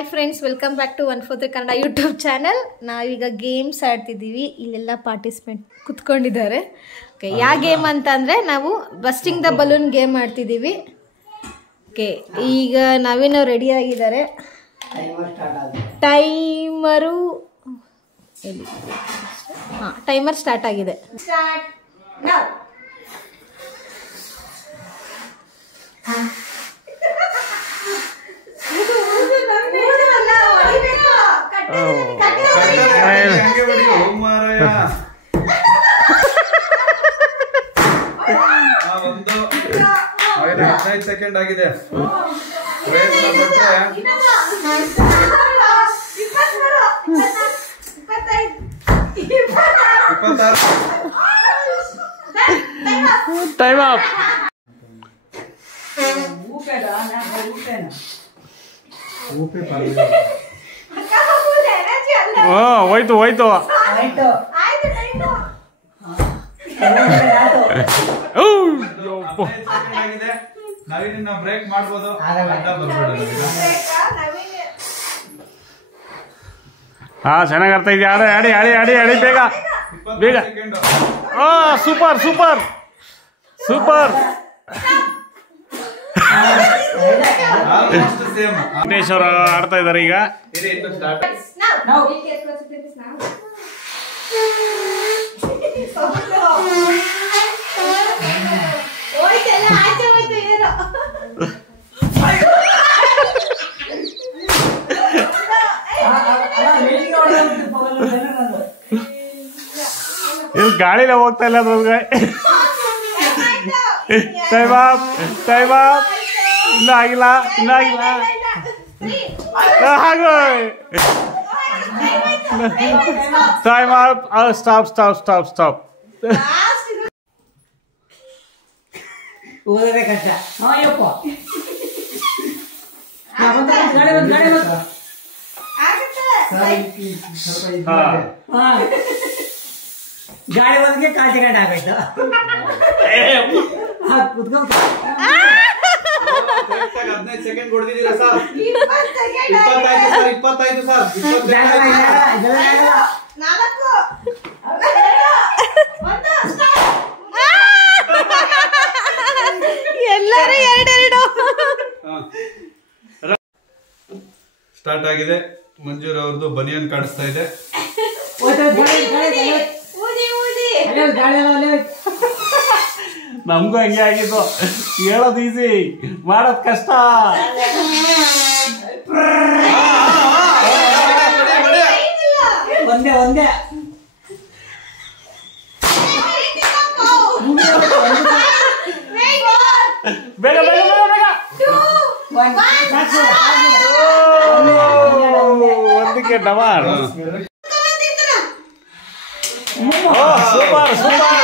Hi friends, welcome back to 143 Kannada YouTube channel. ನಾವೀಗ games ಆಡ್ತಿದ್ದೀವಿ. ಇಲ್ಲೆಲ್ಲ ಪಾರ್ಟಿಸಿಪೆಂಟ್ ಕುತ್ಕೊಂಡಿದ್ದಾರೆ. ಓಕೆ, ಯಾವ ಗೇಮ್ ಅಂತ ಅಂದರೆ ನಾವು ಬಸ್ಟಿಂಗ್ ದ ಬಲೂನ್ ಗೇಮ್ ಆಡ್ತಿದ್ದೀವಿ. ಓಕೆ, ಈಗ ನಾವೇನೋ ರೆಡಿ ಆಗಿದ್ದಾರೆ. ಟೈಮರು ಟೈಮರ್ ಸ್ಟಾರ್ಟ್ ಆಗಿದೆ. ಸೆಕೆಂಡ್ ಆಗಿದೆ. Time up. ಹೋಯ್ತು ಹೋಯ್ತು. ನಾವಿನ್ನ ಬ್ರೇಕ್ ಮಾಡ್ಬೋದು. ಹಾ, ಚೆನ್ನಾಗಿ ಅರ್ಥ ಇದೆಯಾ? ಆಡಿ ಆಡಿ ಆಡಿ ಆಡಿ ಬೇಗ ಬೇಗ. Super super super. ವೆಂಕಟೇಶ್ ಅವರು ಆಡ್ತಾ ಇದ್ದಾರೆ ಈಗ. ಇಲ್ಲಿ ಗಾಳಿಲೇ ಹೋಗ್ತಾ ಇಲ್ಲ ಅದ್ರೊಳಗೆ. Time up time up. ಇನ್ನೂ ಆಗಿಲ್ಲ ಇನ್ನೂ ಆಗಿಲ್ಲ. ಹಾಗೋ time up. Stop stop stop stop. ಓದೋದೇ ಕಷ್ಟ. ಗಾಡಿ ಬಂದ್ಗೆ ಕಾಲ್ ಸೆಕೆಂಡ್ ಆಗೋಯ್ತು. ಕುತ್ಕೊಂಡ್ 15 ಸೆಕೆಂಡ್ ಕೊಡ್ತಿದ್ದೀರಾ ಸರ್? 25 ಸರ್. ಎಲ್ಲರೂ ಎರಡೆರಡು. ಸ್ಟಾರ್ಟ್ ಆಗಿದೆ. ಮಂಜೂರ್ ಅವ್ರದ್ದು ಬನಿಯನ್ ಕಾಣಿಸ್ತಾ ಇದೆ. ನಮಗೂ ಹಂಗೆ ಆಗಿದ್ದು. ಹೇಳೋದು ಈಸಿ, ಮಾಡೋದು ಕಷ್ಟ. ಒಂದೇ ಒಂದೇ ಬೇಗ ಬೇಗ ಬೇಗ ಬೇಗ. ಒಂದಕ್ಕೆ ಡಬಲ್. Super super.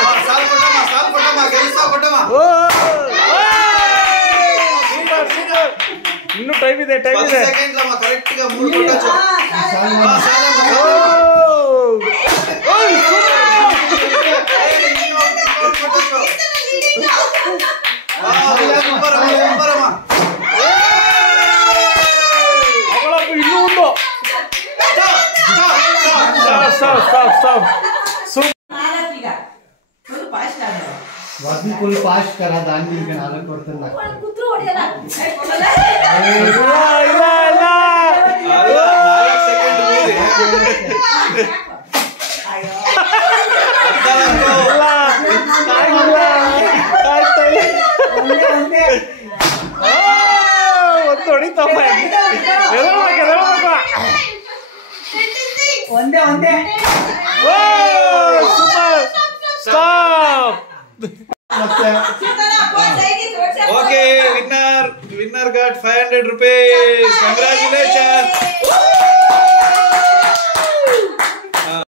ಇನ್ನು ಟೈಮ್ ಇದೆ ಟೈಮ್ ಇದೆ. ಇನ್ನೂ ಒಂದು. Stop stop stop. Full fast करा दानी के नाल करते ना कुत्रू ಹೊಡೆಯಲ್ಲ. ಇಲ್ಲ ಇಲ್ಲ ಇಲ್ಲ. 4 ಸೆಕೆಂಡ್ ಇದೆ. ಒಂದು ಹೊಡಿತಪ್ಪ. ಒಂದೇ ಒಂದೇ. Super. Stop. Okay, winner got 500 rupees. Congratulations.